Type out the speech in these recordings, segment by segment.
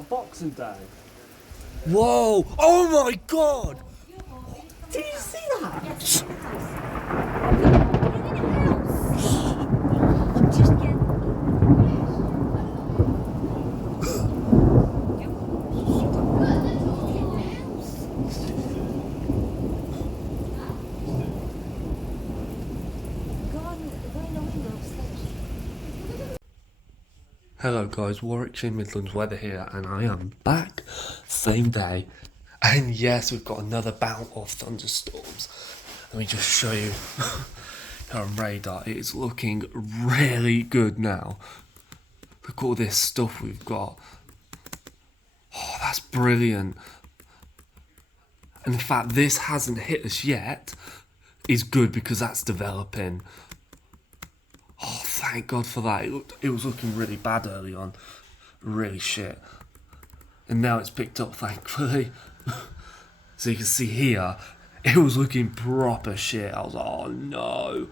Boxing Day. Whoa! Oh my god! Did you see that? Just get. Hello guys, Warwickshire Midlands weather here, and I am back, same day, and yes, we've got another bout of thunderstorms. Let me just show you here on radar. It is looking really good now. Look at all this stuff we've got. Oh, that's brilliant. And in fact, this hasn't hit us yet. Is good because that's developing. Oh, thank God for that. It was looking really bad early on. Really shit. And now it's picked up, thankfully. So you can see here, it was looking proper shit. I was like, oh no,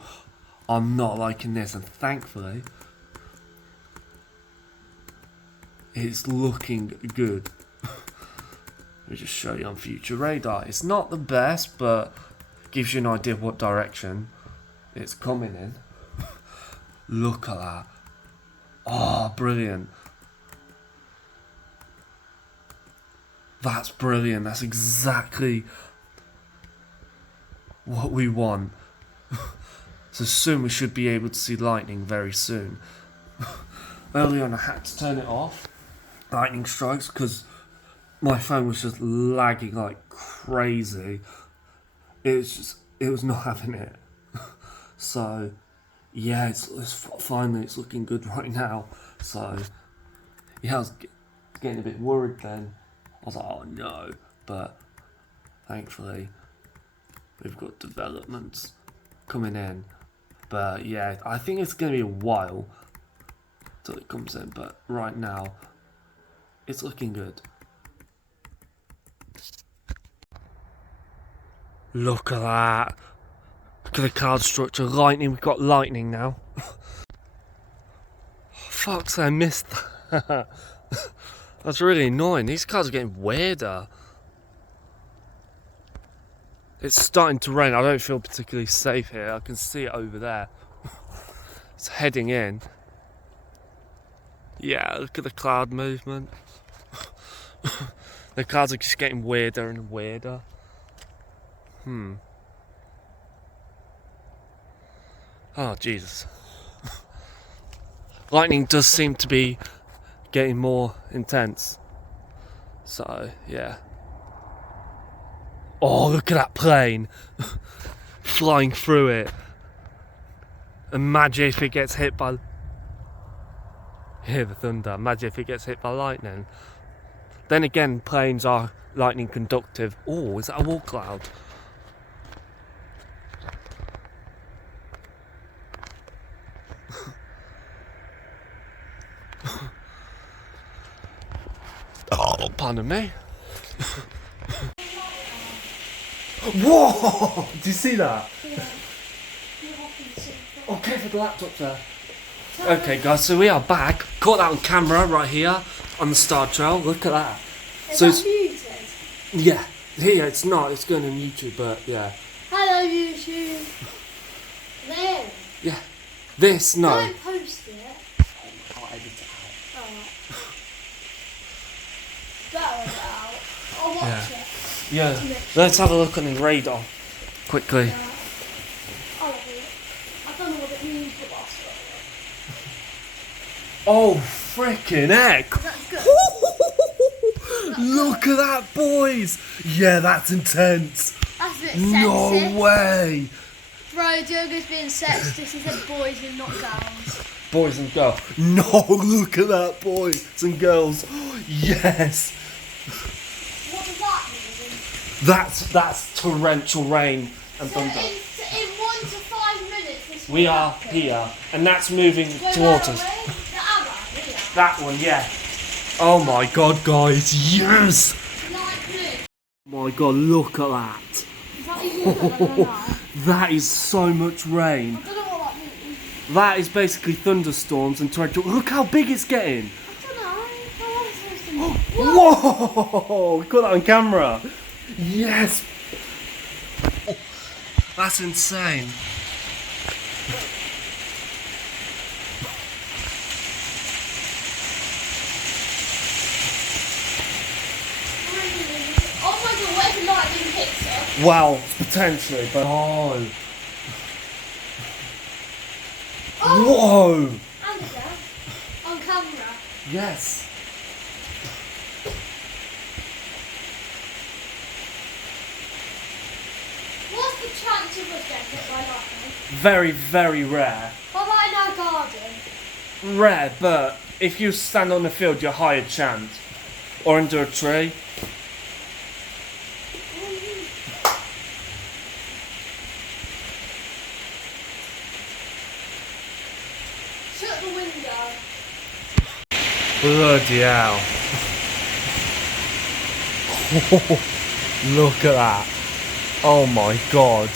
I'm not liking this. And thankfully, it's looking good. Let me just show you on future radar. It's not the best, but gives you an idea of what direction it's coming in. Look at that. Oh, brilliant. That's brilliant. That's exactly what we want. So soon we should be able to see lightning very soon. Early on I had to turn it off, lightning strikes, because my phone was just lagging like crazy. It was not having it. So yeah, it's finally it's looking good right now. So yeah, I was getting a bit worried then. I was like, oh no, but thankfully we've got developments coming in. But yeah, I think it's going to be a while till it comes in, but right now it's looking good. Look at that. Look at the cloud structure. Lightning, we've got lightning now. Fuck, I missed that. That's really annoying. These clouds are getting weirder. It's starting to rain. I don't feel particularly safe here. I can see it over there. It's heading in. Yeah, look at the cloud movement. The clouds are just getting weirder and weirder. Oh, Jesus. Lightning does seem to be getting more intense. So, yeah. Oh, look at that plane. Flying through it. Imagine if it gets hit by... Hear the thunder. Imagine if it gets hit by lightning. Then again, planes are lightning conductive. Oh, is that a wall cloud? Oh, pardon me. Whoa! Did you see that? Yeah. Okay, for the laptop there. Okay, guys, so we are back. Caught that on camera right here on the Star Trail. Look at that. Is So that muted? yeah, it's not. It's going on YouTube, but yeah. Hello, YouTube. There. Yeah. This, no. Don't post it. I'll edit it out. Alright. Better out. I'll watch it. Yeah. Let's have a look on the radar quickly. I'll have it. I don't know what it means, but I'll start it. Oh, freaking heck! That's good. Look at that, boys! Yeah, that's intense. That's a bit No sexist. way! Bro, Diogo's being sexist. He said boys and not girls. Boys and girls. No, look at that, boys and girls. Yes. What does that mean? That's torrential rain and So in thunder. 1 to 5 minutes, this We will are happen. here, and that's moving Where towards are us. we? The Abba, here. That one, yeah. Oh my God, guys, yes! Light blue. Oh my God, look at that. Is that even good? I don't know. That is so much rain. I don't know what that means. That is basically thunderstorms and torrential. Look how big it's getting. I don't know. How am I supposed to Whoa! Got that on camera. Yes. Oh, that's insane. Oh my god, what if lightning hits her? Wow, potentially, but oh. Whoa! And again, on camera. Yes. What's the chance of us getting hit by lightning? Very, very rare. What about in our garden? Rare, but if you stand on the field, you're higher chance. Or under a tree. Shut the window. Bloody hell. Look at that. Oh my god.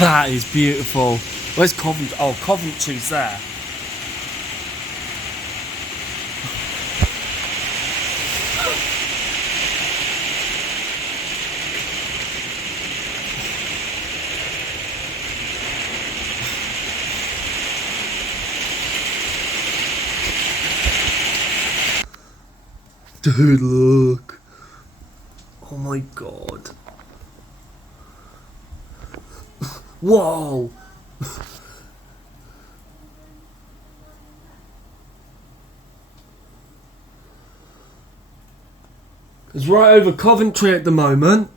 That is beautiful. Where's Coventry? Oh, Coventry's there. Dude, look. Oh my god. Whoa. It's right over Coventry at the moment.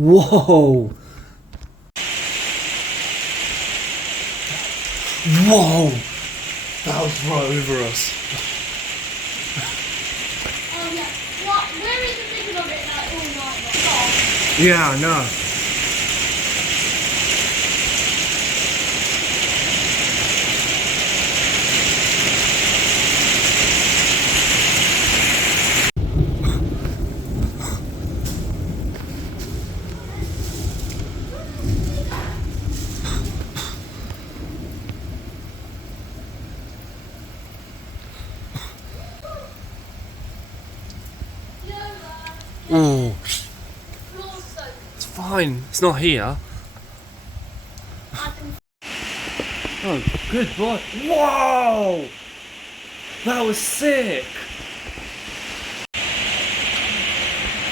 Whoa! Whoa! That was right over us. Oh yeah. What? Where is the video of it like all night? Like, oh. Yeah, I know. Oh, Floor's soaked. it's fine. It's not here. I can. Oh, good boy. Whoa! That was sick.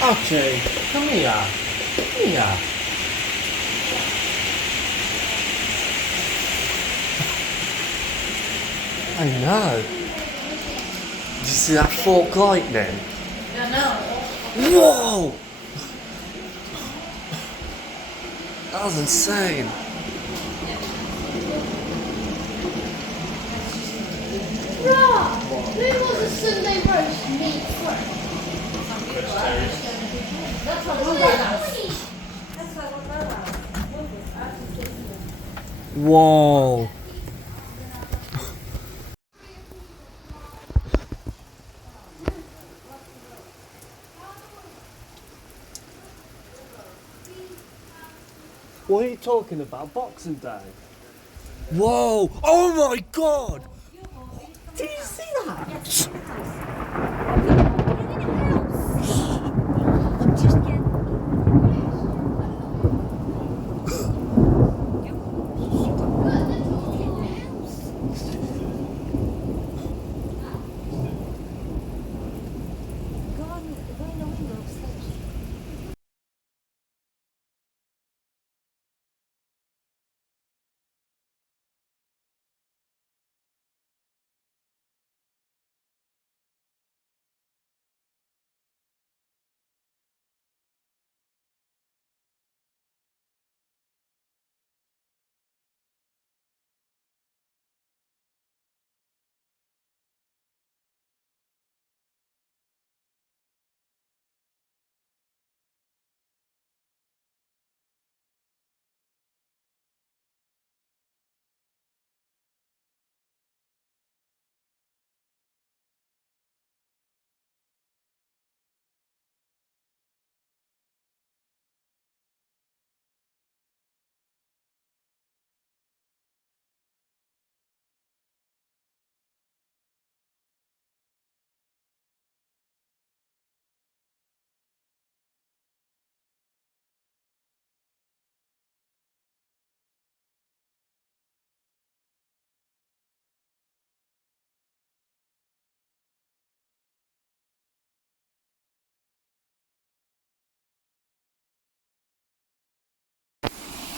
Okay, come here. Come here. I know. Did you see that fork lightning? I know. Whoa! That was insane. Bruh, who was a Sunday roast meat first? That's what Whoa. What are you talking about? Boxing Day? Whoa! Oh my god! Did you see that?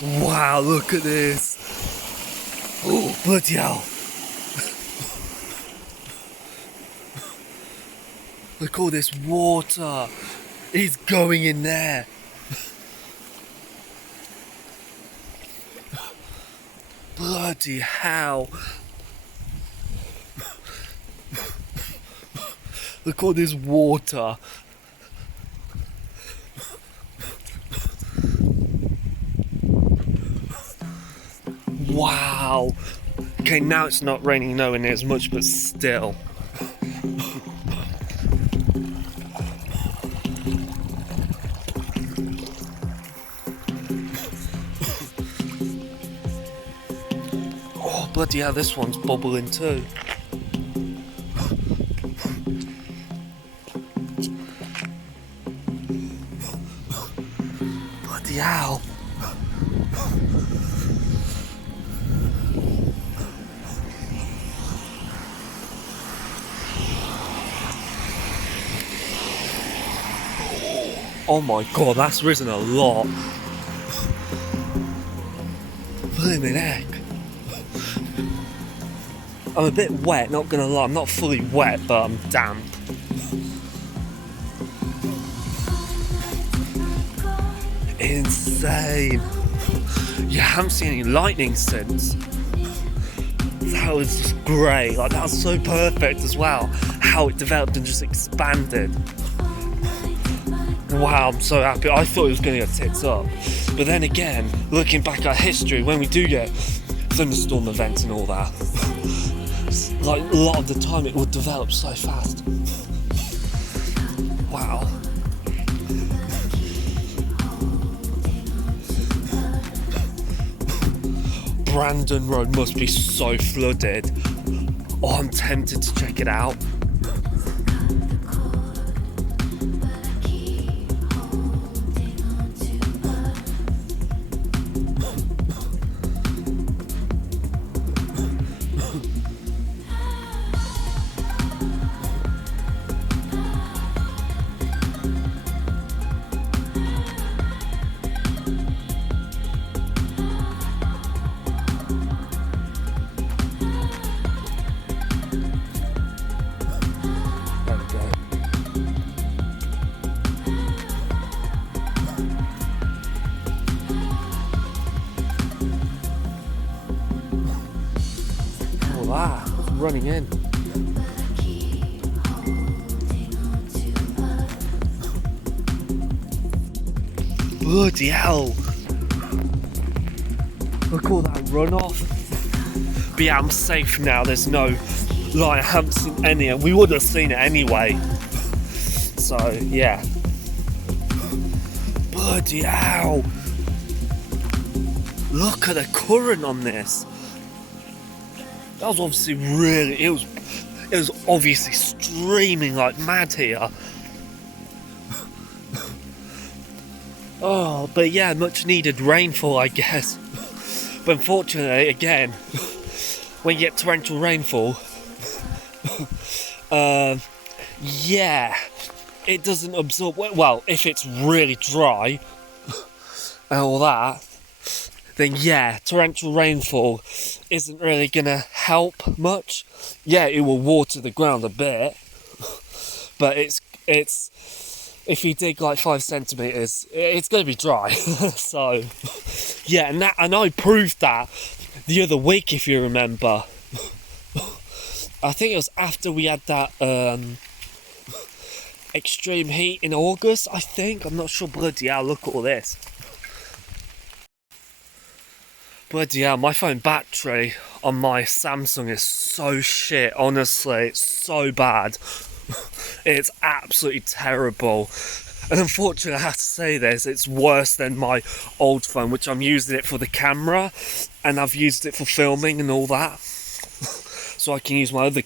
Wow, look at this. Oh, bloody hell. Look at all this water. It's going in there. Bloody hell. Look at all this water. Wow. Okay, now it's not raining nowhere near as much, but still. Oh, bloody hell, this one's bubbling too. Bloody hell. Oh my god, that's risen a lot. Blimey heck. I'm a bit wet, not gonna lie. I'm not fully wet, but I'm damp. Insane. You haven't seen any lightning since. That was just great. Like, that was so perfect as well. How it developed and just expanded. Wow, I'm so happy. I thought it was going to go tits up. But then again, looking back at history, when we do get thunderstorm events and all that, like, a lot of the time it will develop so fast. Wow. Brandon Road must be so flooded. Oh, I'm tempted to check it out. Wow, it's running in. Bloody hell. Look at all that runoff. But yeah, I'm safe now. There's no, like, I haven't seen any, and we would have seen it anyway. So, yeah. Bloody hell. Look at the current on this. That was obviously really, it was obviously streaming like mad here. Oh, but yeah, much needed rainfall, I guess. But unfortunately, again, when you get torrential rainfall, yeah, it doesn't absorb, well, if it's really dry and all that, then yeah, torrential rainfall isn't really gonna help much. Yeah, it will water the ground a bit, but it's if you dig like 5 centimeters, it's gonna be dry. So yeah, and I proved that the other week, if you remember. I think it was after we had that extreme heat in August, I think. I'm not sure. Bloody hell, look at all this. Bloody hell, my phone battery on my Samsung is so shit, honestly, it's so bad. It's absolutely terrible. And unfortunately, I have to say this, it's worse than my old phone, which I'm using it for the camera, and I've used it for filming and all that. So I can use my other,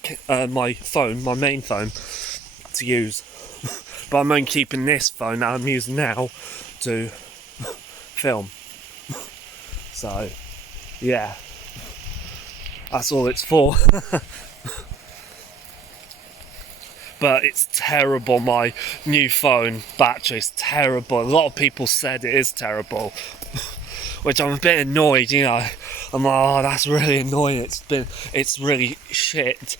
my main phone, to use. But I'm only keeping this phone that I'm using now to film. So, yeah, that's all it's for. But it's terrible, my new phone battery is terrible. A lot of people said it is terrible. which I'm a bit annoyed, you know. I'm like, oh, that's really annoying. It's really shit.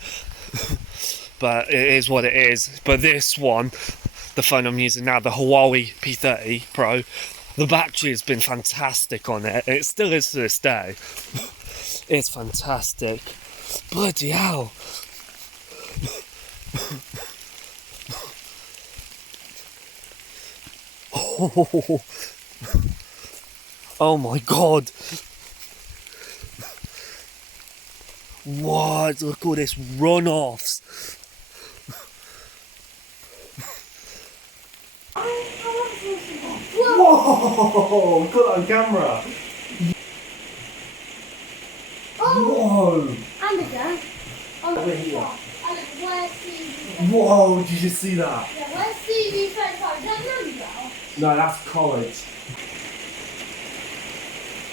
But it is what it is. But this one, the phone I'm using now, the Huawei P30 Pro, the battery has been fantastic on it. It still is to this day. It's fantastic. Bloody hell. Oh, oh my god. What? Look at all this runoffs. Whoa! Got that on camera. Whoa! And again. Oh, Over here. and where's CV? Whoa! Did you see that? Yeah, where's CV 35? Is that Nando? No, that's college.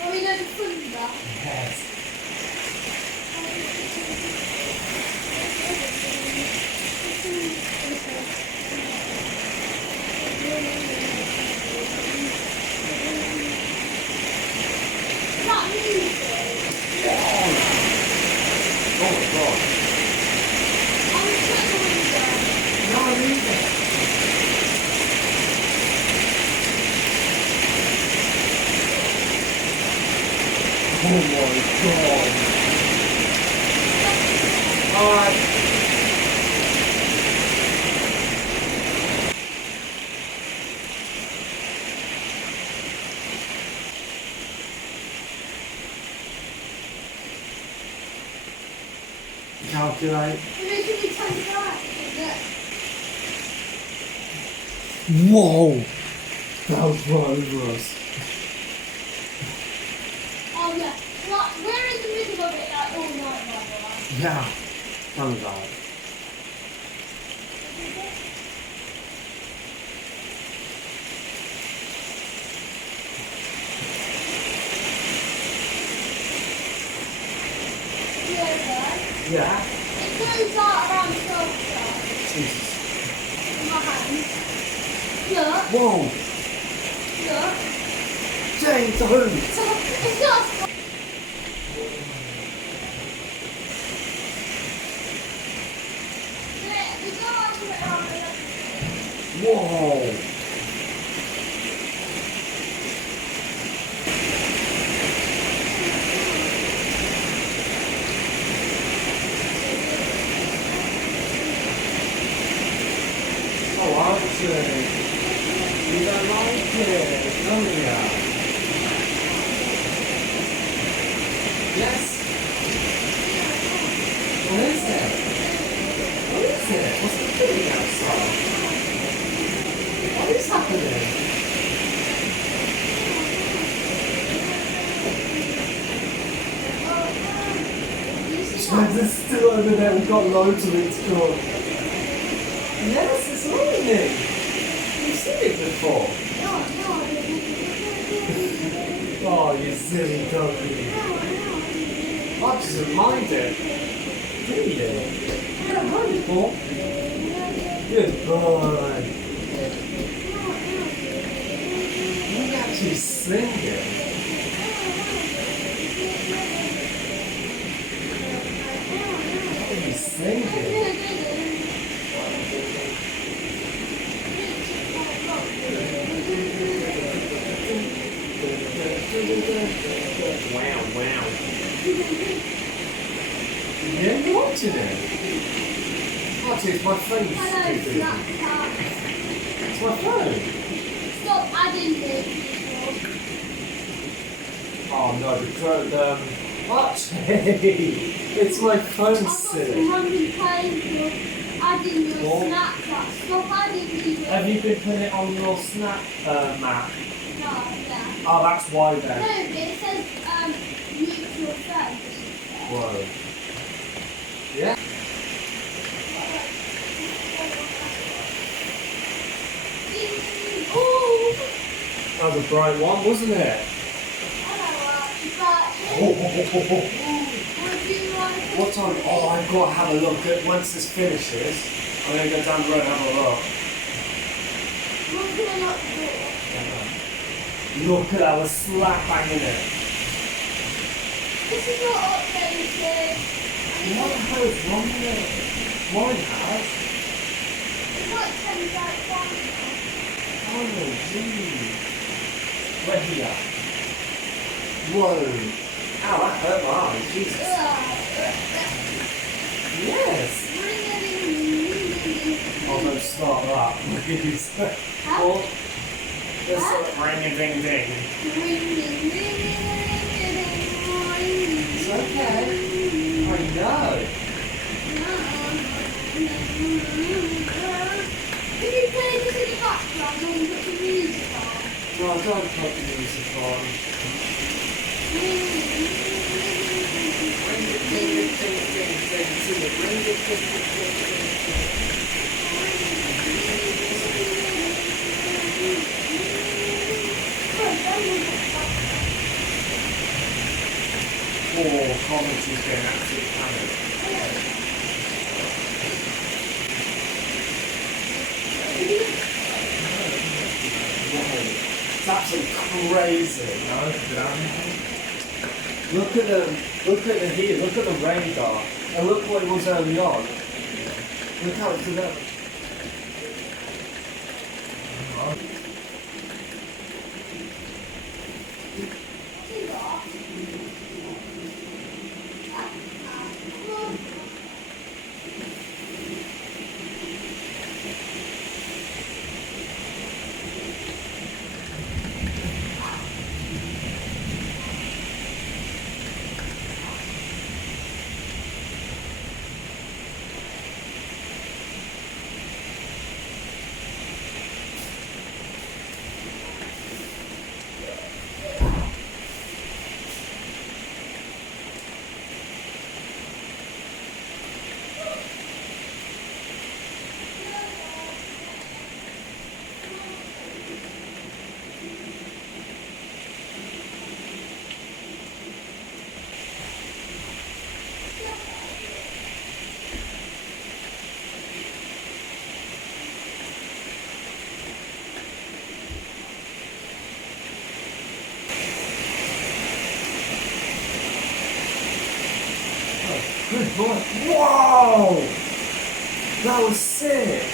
Are we going to Thunder? Yes. That music. Oh my god. I'm shut the window. No, I need it. Oh my god. Alright. Calculate. It should be 25, isn't it? Whoa! That was right over us. Oh yeah. Like, we're in the middle of it like all night, by the way. Yeah. Tell me about it. Yeah, Yeah. it goes out around 12 Jesus. in my hand. Look, Whoa! look. James, the who? So it's not. We go out to it around 11. Whoa! Oh, Archie. You don't like it, don't you? Yes? What is it? What is it? What's it doing outside? What is happening? It's still over there, we've got loads of it still. Yes, it's raining. You've seen it before. Oh, you silly doggy. I just didn't mind it. Do you? You don't mind it, Paul. Good boy. You can actually sing it. You sing it. Wow, wow. Yeah, you're watching it. Actually, it's my phone. Hello, Stupid. Snapchat. It's my phone. Stop adding this. Oh no, Archie! It's my phone, I've got silly. some money paying for adding your What? Snapchat. Stop adding these. Have you been putting it on your Snap map? No, yeah. Oh, that's why No, then. it says mute your phone. Whoa. Yeah? Oh! That was a bright one, wasn't it? What time? Oh, I've got to have a look at once this finishes. I'm going to go down the road and have a look. Look at that, we're slap banging it. This is not updated. What the hell is wrong with it? Mine has. It's like 10,000. Oh, jeez. We're here. Whoa. Ow, that hurt my eye. Jesus. Yes. Oh, no, start that. Please. Oh, let's start ring ding ding. It's okay. I know. Can you play this in the background when you put the music on? No, don't put the music on. Ring it, ding it, ding it, ding it, ding it, ding it. Ring it, ding it, ding it, ding it. Poor comments is getting absolute panic. It's absolutely crazy. Look at them. Look at the here. Look at the radar. And look what it was early on. Look how it's developed. Good boy. Whoa! That was sick.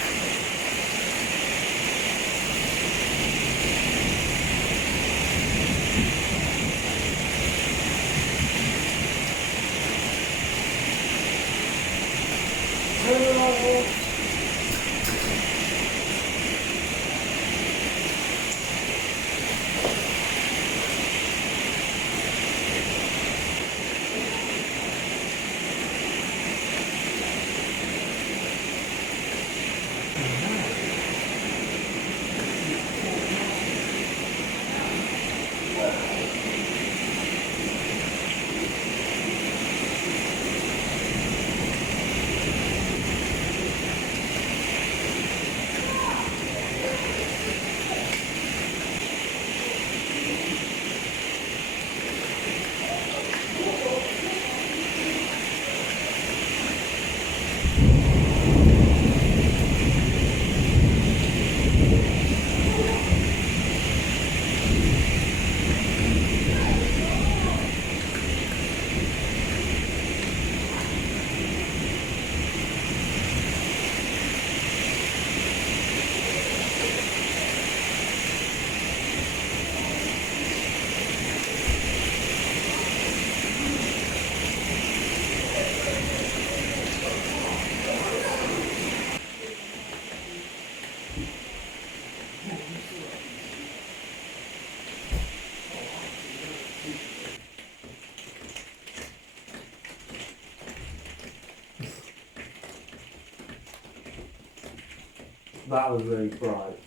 That was really bright.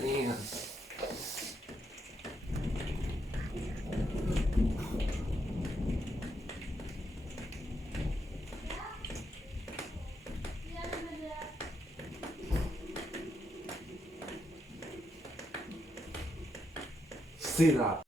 Yeah. See that?